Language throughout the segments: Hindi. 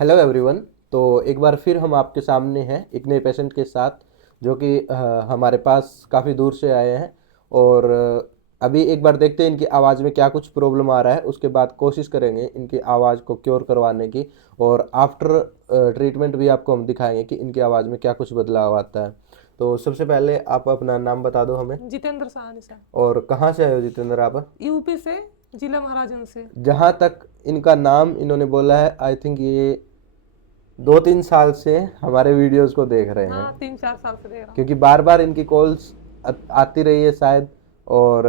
Hello everyone. तो एक बार फिर हम आपके सामने हैं एक नए पेशेंट के साथ, जो कि हमारे पास काफ़ी दूर से आए हैं। और अभी एक बार देखते हैं इनकी आवाज़ में क्या कुछ प्रॉब्लम आ रहा है, उसके बाद कोशिश करेंगे इनकी आवाज़ को क्योर करवाने की। और आफ्टर ट्रीटमेंट भी आपको हम दिखाएंगे कि इनकी आवाज़ में क्या कुछ बदलाव आता है। तो सबसे पहले आप अपना नाम बता दो हमें। जितेंद्र साहनी सर। और कहाँ से आए हो जितेंद्र आप? यूपी से, जिला महाराजगंज से। जहाँ तक इनका नाम इन्होंने बोला है, आई थिंक ये 2-3 साल से हमारे वीडियोस को देख रहे हैं, हाँ 3-4 साल से देख रहा हूँ। क्योंकि बार बार इनकी कॉल्स आती रही है शायद। और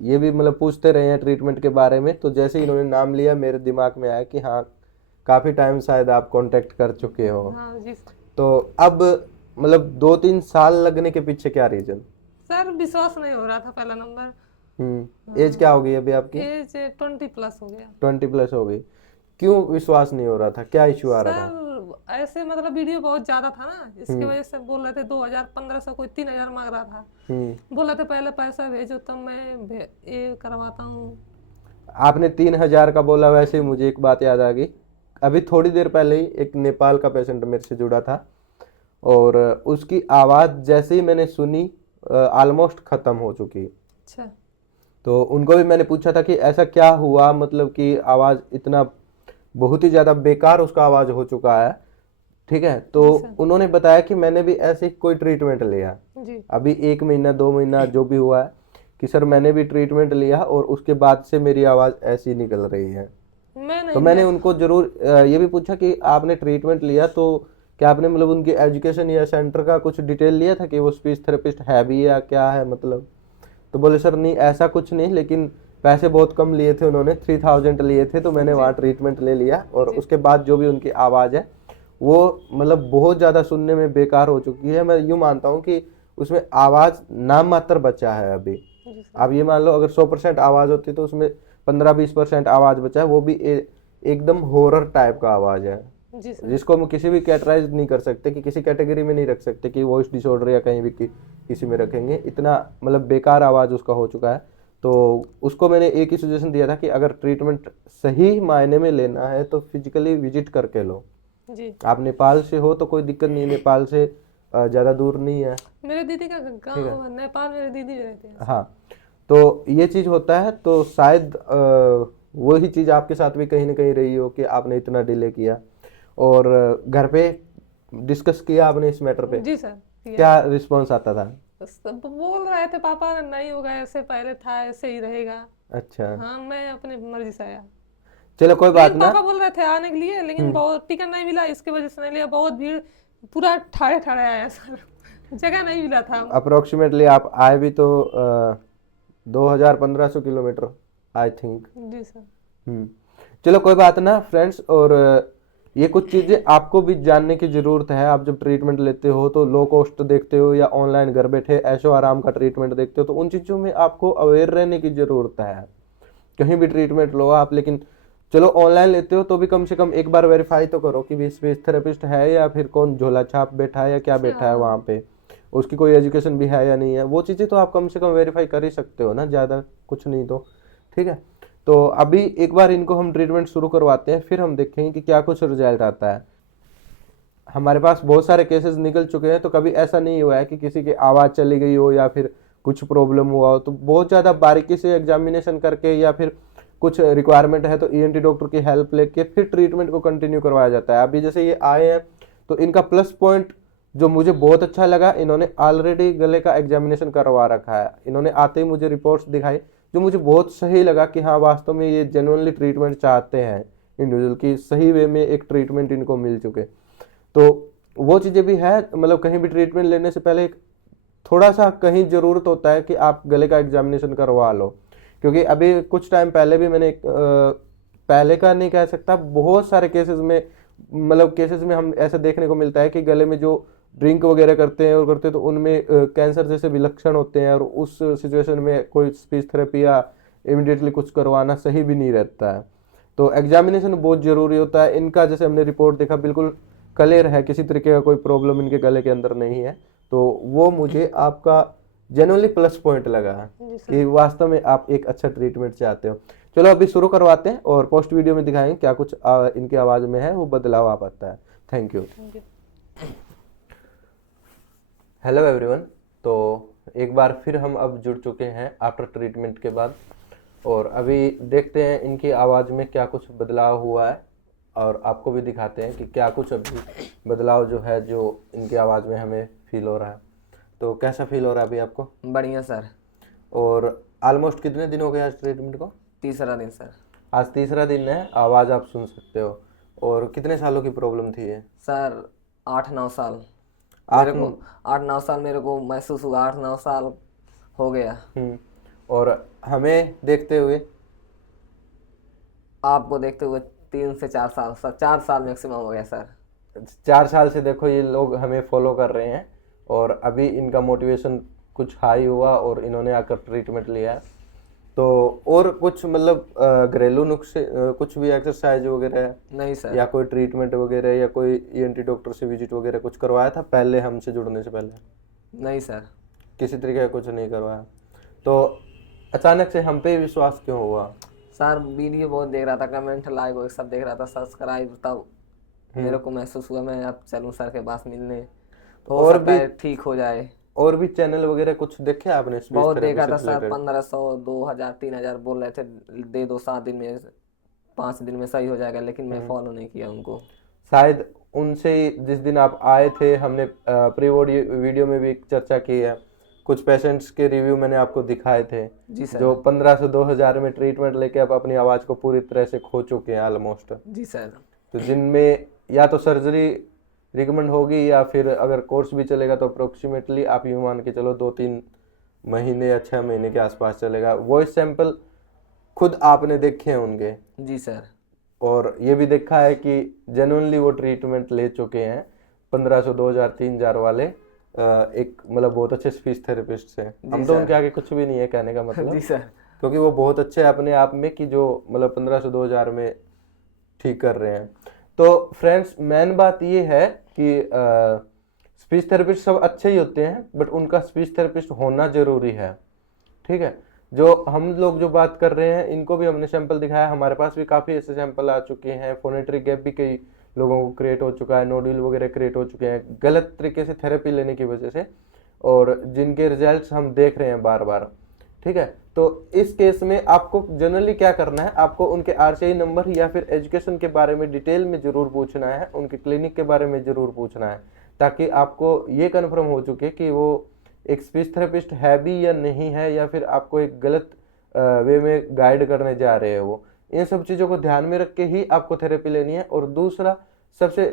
ये भी मतलब पूछते रहे हैं ट्रीटमेंट के बारे में। तो जैसे ही इन्होंने नाम लिया मेरे दिमाग में आया कि हाँ, काफ़ी टाइम शायद आप कांटेक्ट कर चुके हो। हाँ जी सर। तो अब मतलब 2-3 साल लगने के पीछे क्या रीज़न? सर विश्वास नहीं हो रहा था, पहला नंबर। एज क्या हो गई अभी आपकी? एज 20+ हो गया। 20+ हो गई। क्यों विश्वास नहीं हो रहा था, क्या इशू आ रहा था? सर ऐसे मतलब वीडियो बहुत ज्यादा था ना, इसके वजह से बोल रहे थे 2015 से कोई 3,000 मांग रहा था। बोल रहे थे पहले पैसा भेजो तब मैं ये करवाता हूँ। आपने 3,000 का बोला, वैसे ही मुझे एक बात याद आ गई। अभी थोड़ी देर पहले ही एक नेपाल का पेशेंट मेरे से जुड़ा था, और उसकी आवाज़ जैसे ही मैंने सुनी ऑलमोस्ट ख़त्म हो चुकी। अच्छा। तो उनको भी मैंने पूछा था कि ऐसा क्या हुआ, मतलब कि आवाज़ इतना बहुत ही ज़्यादा बेकार उसका आवाज़ हो चुका है। ठीक है, तो उन्होंने बताया कि मैंने भी ऐसे कोई ट्रीटमेंट लिया जी। अभी 1 महीना 2 महीना जो भी हुआ है, कि सर मैंने भी ट्रीटमेंट लिया और उसके बाद से मेरी आवाज़ ऐसी निकल रही है। तो मैंने उनको जरूर ये भी पूछा कि आपने ट्रीटमेंट लिया तो क्या आपने मतलब उनकी एजुकेशन या सेंटर का कुछ डिटेल लिया था कि वो स्पीच थेरेपिस्ट है भी या क्या है मतलब? तो बोले सर नहीं ऐसा कुछ नहीं, लेकिन पैसे बहुत कम लिए थे उन्होंने, 3,000 लिए थे, तो मैंने वहाँ ट्रीटमेंट ले लिया। और उसके बाद जो भी उनकी आवाज़ है वो मतलब बहुत ज़्यादा सुनने में बेकार हो चुकी है। मैं यूँ मानता हूँ कि उसमें आवाज़ नाम मात्र बचा है अभी। आप ये मान लो अगर 100% आवाज़ होती तो उसमें 15-20% आवाज़ बचा है, वो भी एकदम हॉरर टाइप का आवाज़ है, जिसको हम किसी भी कैटेगराइज नहीं कर सकते, कि किसी कैटेगरी में नहीं रख सकते कि वॉइस डिसऑर्डर या कहीं भी किसी में रखेंगे। इतना मतलब बेकार आवाज़ उसका हो चुका है। तो उसको मैंने एक ही सजेशन दिया था कि अगर ट्रीटमेंट सही मायने में लेना है तो फिजिकली विजिट करके लो। जी। आप नेपाल से हो तो कोई दिक्कत नहीं, नेपाल से ज़्यादा दूर नहीं है। मेरे दीदी का गाँव नेपाल, मेरे दीदी रहते हैं। हाँ, तो ये चीज़ होता है। तो शायद वही चीज़ आपके साथ भी कहीं ना कहीं रही हो कि आपने इतना डिले किया। और घर पे डिस्कस किया आपने इस मैटर पे? जी सर। क्या रिस्पॉन्स आता था? सब बोल रहे थे पापा नहीं होगा, ऐसे पहले था ऐसे ही रहेगा। अच्छा। हाँ मैं अपनी मर्जी से आया। चलो कोई बात ना। पापा बोल रहे थे आने के लिए, लेकिन बहुत टिकट नहीं मिला, इसकी वजह से नहीं लिया। बहुत भीड़, पूरा ठाड़े ठाड़े आया सर, जगह नहीं मिला था। अप्रोक्सीमेटली आप आए भी तो 2,000-1,500 किलोमीटर आई थिंक। जी सर। चलो कोई बात ना फ्रेंड्स। और ये कुछ चीज़ें आपको भी जानने की ज़रूरत है। आप जब ट्रीटमेंट लेते हो तो लो कॉस्ट देखते हो या ऑनलाइन घर बैठे ऐशो आराम का ट्रीटमेंट देखते हो, तो उन चीज़ों में आपको अवेयर रहने की ज़रूरत है। कहीं भी ट्रीटमेंट लो आप, लेकिन चलो ऑनलाइन लेते हो तो भी कम से कम एक बार वेरीफाई तो करो कि स्पीच थेरेपिस्ट है या फिर कौन झोला छाप बैठा है या क्या बैठा है वहाँ पे, उसकी कोई एजुकेशन भी है या नहीं है। वो चीज़ें तो आप कम से कम वेरीफाई कर ही सकते हो ना, ज़्यादा कुछ नहीं तो। ठीक है, तो अभी एक बार इनको हम ट्रीटमेंट शुरू करवाते हैं, फिर हम देखेंगे कि क्या कुछ रिजल्ट आता है। हमारे पास बहुत सारे केसेस निकल चुके हैं, तो कभी ऐसा नहीं हुआ है कि किसी की आवाज़ चली गई हो या फिर कुछ प्रॉब्लम हुआ हो। तो बहुत ज़्यादा बारीकी से एग्जामिनेशन करके या फिर कुछ रिक्वायरमेंट है तो ईएनटी डॉक्टर की हेल्प लेके फिर ट्रीटमेंट को कंटिन्यू करवाया जाता है। अभी जैसे ये आए हैं तो इनका प्लस पॉइंट जो मुझे बहुत अच्छा लगा, इन्होंने ऑलरेडी गले का एग्जामिनेशन करवा रखा है। इन्होंने आते ही मुझे रिपोर्ट्स दिखाई, जो मुझे बहुत सही लगा कि हाँ वास्तव में ये जेन्युइनली ट्रीटमेंट चाहते हैं इंडिविजुअल की, सही वे में एक ट्रीटमेंट इनको मिल चुके। तो वो चीज़ें भी है, मतलब कहीं भी ट्रीटमेंट लेने से पहले थोड़ा सा कहीं ज़रूरत होता है कि आप गले का एग्जामिनेशन करवा लो। क्योंकि अभी कुछ टाइम पहले भी मैंने पहले का नहीं कह सकता, बहुत सारे केसेस में मतलब केसेस में हम ऐसा देखने को मिलता है कि गले में जो ड्रिंक वगैरह करते हैं और करते हैं तो उनमें कैंसर जैसे भी लक्षण होते हैं, और उस सिचुएशन में कोई स्पीच थेरेपी या इमिडिएटली कुछ करवाना सही भी नहीं रहता है। तो एग्जामिनेशन बहुत ज़रूरी होता है। इनका जैसे हमने रिपोर्ट देखा बिल्कुल क्लियर है, किसी तरीके का कोई प्रॉब्लम इनके गले के अंदर नहीं है। तो वो मुझे आपका जेन्युइनली प्लस पॉइंट लगा जी सर। कि वास्तव में आप एक अच्छा ट्रीटमेंट चाहते हो। चलो अभी शुरू करवाते हैं और पोस्ट वीडियो में दिखाएंगे क्या कुछ इनकी आवाज में है वो बदलाव आ पाता है। Thank you. Thank you. Hello everyone. तो एक बार फिर हम अब जुड़ चुके हैं आफ्टर ट्रीटमेंट के बाद, और अभी देखते हैं इनकी आवाज़ में क्या कुछ बदलाव हुआ है और आपको भी दिखाते हैं कि क्या कुछ अभी बदलाव जो है जो इनकी आवाज़ में हमें फील हो रहा है। तो कैसा फील हो रहा है अभी आपको? बढ़िया सर। और ऑलमोस्ट कितने दिन हो गए आज ट्रीटमेंट को? तीसरा दिन सर। आज तीसरा दिन है, आवाज़ आप सुन सकते हो। और कितने सालों की प्रॉब्लम थी ये? सर 8-9 साल। 8-9 साल मेरे को महसूस हुआ, 8-9 साल हो गया। और हमें देखते हुए? आपको देखते हुए 3 से 4 साल सर, 4 साल मैक्सिमम हो गया सर। 4 साल से देखो ये लोग हमें फॉलो कर रहे हैं और अभी इनका मोटिवेशन कुछ हाई हुआ और इन्होंने आकर ट्रीटमेंट लिया है। तो और कुछ मतलब घरेलू नुस्खे कुछ भी एक्सरसाइज वगैरह है नहीं सर। या कोई ट्रीटमेंट वगैरह या कोई ईएनटी डॉक्टर से विजिट वगैरह कुछ करवाया था पहले हमसे जुड़ने से पहले? नहीं सर। किसी तरीके का कुछ नहीं करवाया। तो अचानक से हम पे विश्वास क्यों हुआ? सर वीडियो बहुत देख रहा था, कमेंट लाइक वो सब देख रहा था, सब्सक्राइब, तब मेरे को महसूस हुआ मैं अब चलूं सर के पास मिलने, तो हो सकता है ठीक हो जाए। और भी चैनल वगैरह कुछ देखे आपने? बहुत देखा था सर, 1500, 2000, 3000 बोल रहे थे दे दो, 7 दिन में, 5 दिन में सही हो जाएगा, लेकिन मैं फॉलो नहीं किया उनको। शायद उनसे ही जिस दिन आप आए थे हमने प्री वीडियो में भी एक चर्चा की है, कुछ पेशेंट्स के रिव्यू मैंने आपको दिखाए थे जी सर। जो 15 से 2000 में ट्रीटमेंट लेके अब अपनी आवाज़ को पूरी तरह से खो चुके हैं ऑलमोस्ट। जी सर। तो जिनमें या तो सर्जरी रिकमेंड होगी या फिर अगर कोर्स भी चलेगा तो अप्रोक्सीमेटली आप यूँ मान के चलो 2-3 महीने या 6 महीने के आसपास चलेगा। वॉइस सैंपल खुद आपने देखे हैं उनके? जी सर। और ये भी देखा है कि जेन्युइनली वो ट्रीटमेंट ले चुके हैं 1500, 2000, 3000 वाले एक मतलब बहुत अच्छे स्पीच थेरेपिस्ट से। हम तो उनके आगे कुछ भी नहीं है कहने का मतलब। जी सर। क्योंकि वो बहुत अच्छे हैं अपने आप में कि जो मतलब 1500, 2000 में ठीक कर रहे हैं। तो फ्रेंड्स मेन बात ये है कि स्पीच थेरेपिस्ट सब अच्छे ही होते हैं बट उनका स्पीच थेरेपिस्ट होना जरूरी है। ठीक है, जो हम लोग जो बात कर रहे हैं इनको भी हमने सैंपल दिखाया, हमारे पास भी काफ़ी ऐसे सैंपल आ चुके हैं। फोनेट्री गैप भी कई लोगों को क्रिएट हो चुका है, नोड्यूल वगैरह क्रिएट हो चुके हैं गलत तरीके से थेरेपी लेने की वजह से, और जिनके रिजल्ट्स हम देख रहे हैं बार बार। ठीक है, तो इस केस में आपको जनरली क्या करना है, आपको उनके आरसीआई नंबर या फिर एजुकेशन के बारे में डिटेल में ज़रूर पूछना है, उनके क्लिनिक के बारे में ज़रूर पूछना है, ताकि आपको ये कन्फर्म हो चुके कि वो एक स्पीच थेरेपिस्ट है भी या नहीं है, या फिर आपको एक गलत वे में गाइड करने जा रहे हैं वो। इन सब चीज़ों को ध्यान में रख के ही आपको थेरेपी लेनी है। और दूसरा सबसे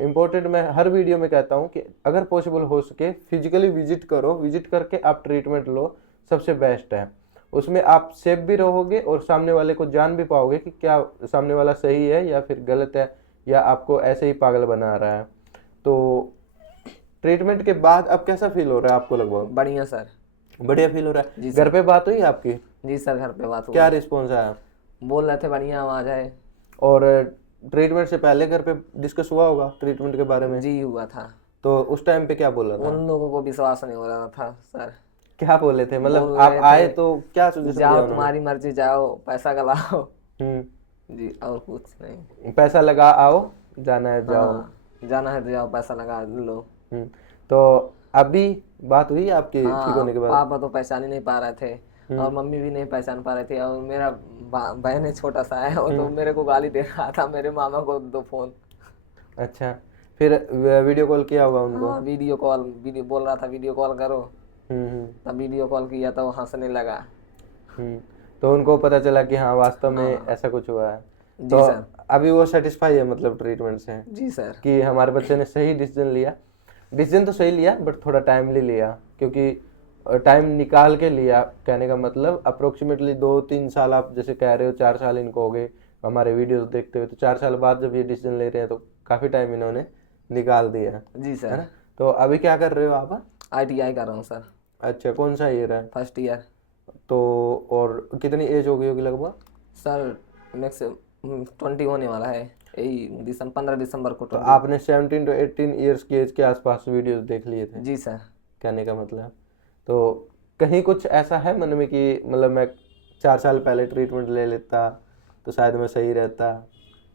इम्पोर्टेंट मैं हर वीडियो में कहता हूँ कि अगर पॉसिबल हो सके फिजिकली विजिट करो, विजिट करके आप ट्रीटमेंट लो, सबसे बेस्ट है। उसमें आप सेफ भी रहोगे और सामने वाले को जान भी पाओगे कि क्या सामने वाला सही है या फिर गलत है या आपको ऐसे ही पागल बना रहा है। तो ट्रीटमेंट के बाद अब कैसा फील हो रहा है आपको? लगभग बढ़िया सर। बढ़िया फील हो रहा है। जी घर पे बात हुई आपकी? जी सर, घर पे बात हुई। क्या रिस्पॉन्स आया? बोल रहे थे बढ़िया आवाज है। और ट्रीटमेंट से पहले घर पे डिस्कस हुआ होगा ट्रीटमेंट के बारे में? जी हुआ था। तो उस टाइम पे क्या बोला था? उन लोगों को विश्वास नहीं हो रहा था सर। क्या बोले थे? मतलब बोल आप रहे आए थे, तो क्या सजेशन दिया जाओ उन्होंने? तुम्हारी मर्जी, जाओ पैसा गलाओ। जी, और कुछ नहीं। पैसा लगा आओ, जाना है जाओ। हाँ, जाना है तो जाओ, पैसा लगा लो। तो अभी बात हुई आपकी ठीक हाँ, होने के बाद? पापा तो पहचान ही नहीं पा रहे थे और मम्मी भी नहीं पहचान पा रही थी, और मेरा बहन है छोटा सा है, वो तो मेरे को गाली दे रहा था, मेरे मामा को 2 फोन। अच्छा, फिर वीडियो कॉल किया होगा उनको? हाँ, वीडियो बोल रहा था वीडियो कॉल करो, तब वीडियो कॉल किया तो हंसने लगा। तो उनको पता चला कि हाँ वास्तव में ऐसा कुछ हुआ है। जी तो सर। अभी वो सेटिस्फाई है मतलब ट्रीटमेंट से? जी सर। कि हमारे बच्चे ने सही डिसीजन लिया। डिसीजन तो सही लिया बट थोड़ा टाइमली लिया, क्योंकि टाइम निकाल के लिया। कहने का मतलब अप्रोक्सीमेटली 2-3 साल, आप जैसे कह रहे हो 4 साल इनको हो गए हमारे वीडियोस देखते हुए, तो 4 साल बाद जब ये डिसीजन ले रहे हैं तो काफ़ी टाइम इन्होंने निकाल दिया। जी है सर। ना? तो अभी क्या कर रहे हो आप? ITI कर रहा हूँ सर। अच्छा, कौन सा ईयर है? First year. तो और कितनी एज हो गई होगी लगभग? सर मैक्सिमम 20 होने वाला है, यही 15 दिसंबर को। तो आपने 17 to 18 ईयर्स की एज के आसपास वीडियोस देख लिए थे? जी सर। कहने का मतलब तो कहीं कुछ ऐसा है मन में कि मतलब मैं 4 साल पहले ट्रीटमेंट ले लेता तो शायद मैं सही रहता,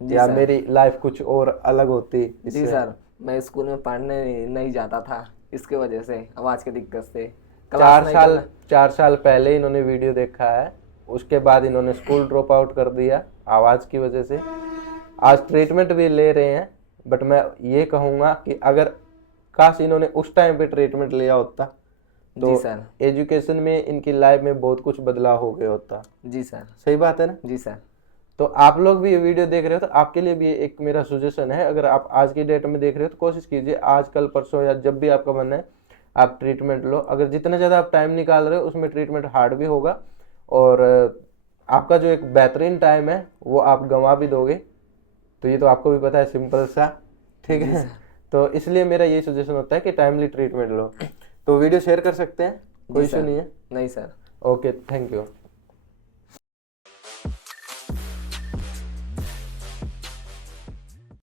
या मेरी लाइफ कुछ और अलग होती जी इससे? सर, मैं स्कूल में पढ़ने नहीं जाता था इसके वजह से, आवाज़ की दिक्कत से क्लास नहीं करना। 4 साल पहले इन्होंने वीडियो देखा है, उसके बाद इन्होंने स्कूल ड्रॉप आउट कर दिया आवाज़ की वजह से। आज ट्रीटमेंट भी ले रहे हैं, बट मैं ये कहूँगा कि अगर काश इन्होंने उस टाइम पे ट्रीटमेंट लिया होता तो जी सर। एजुकेशन में इनकी लाइफ में बहुत कुछ बदलाव हो गया होता। जी सर। सही बात है ना? जी सर। तो आप लोग भी ये वीडियो देख रहे हो तो आपके लिए भी एक मेरा सजेशन है, अगर आप आज की डेट में देख रहे हो तो कोशिश कीजिए आज कल परसों या जब भी आपका मन है आप ट्रीटमेंट लो। अगर जितना ज़्यादा आप टाइम निकाल रहे हो उसमें ट्रीटमेंट हार्ड भी होगा और आपका जो एक बेहतरीन टाइम है वो आप गंवा भी दोगे। तो ये तो आपको भी पता है, सिंपल सा, ठीक है। तो इसलिए मेरा यही सजेशन होता है कि टाइमली ट्रीटमेंट लो। तो वीडियो शेयर कर सकते हैं, कोई इशू नहीं है? नहीं सर। Okay, thank you.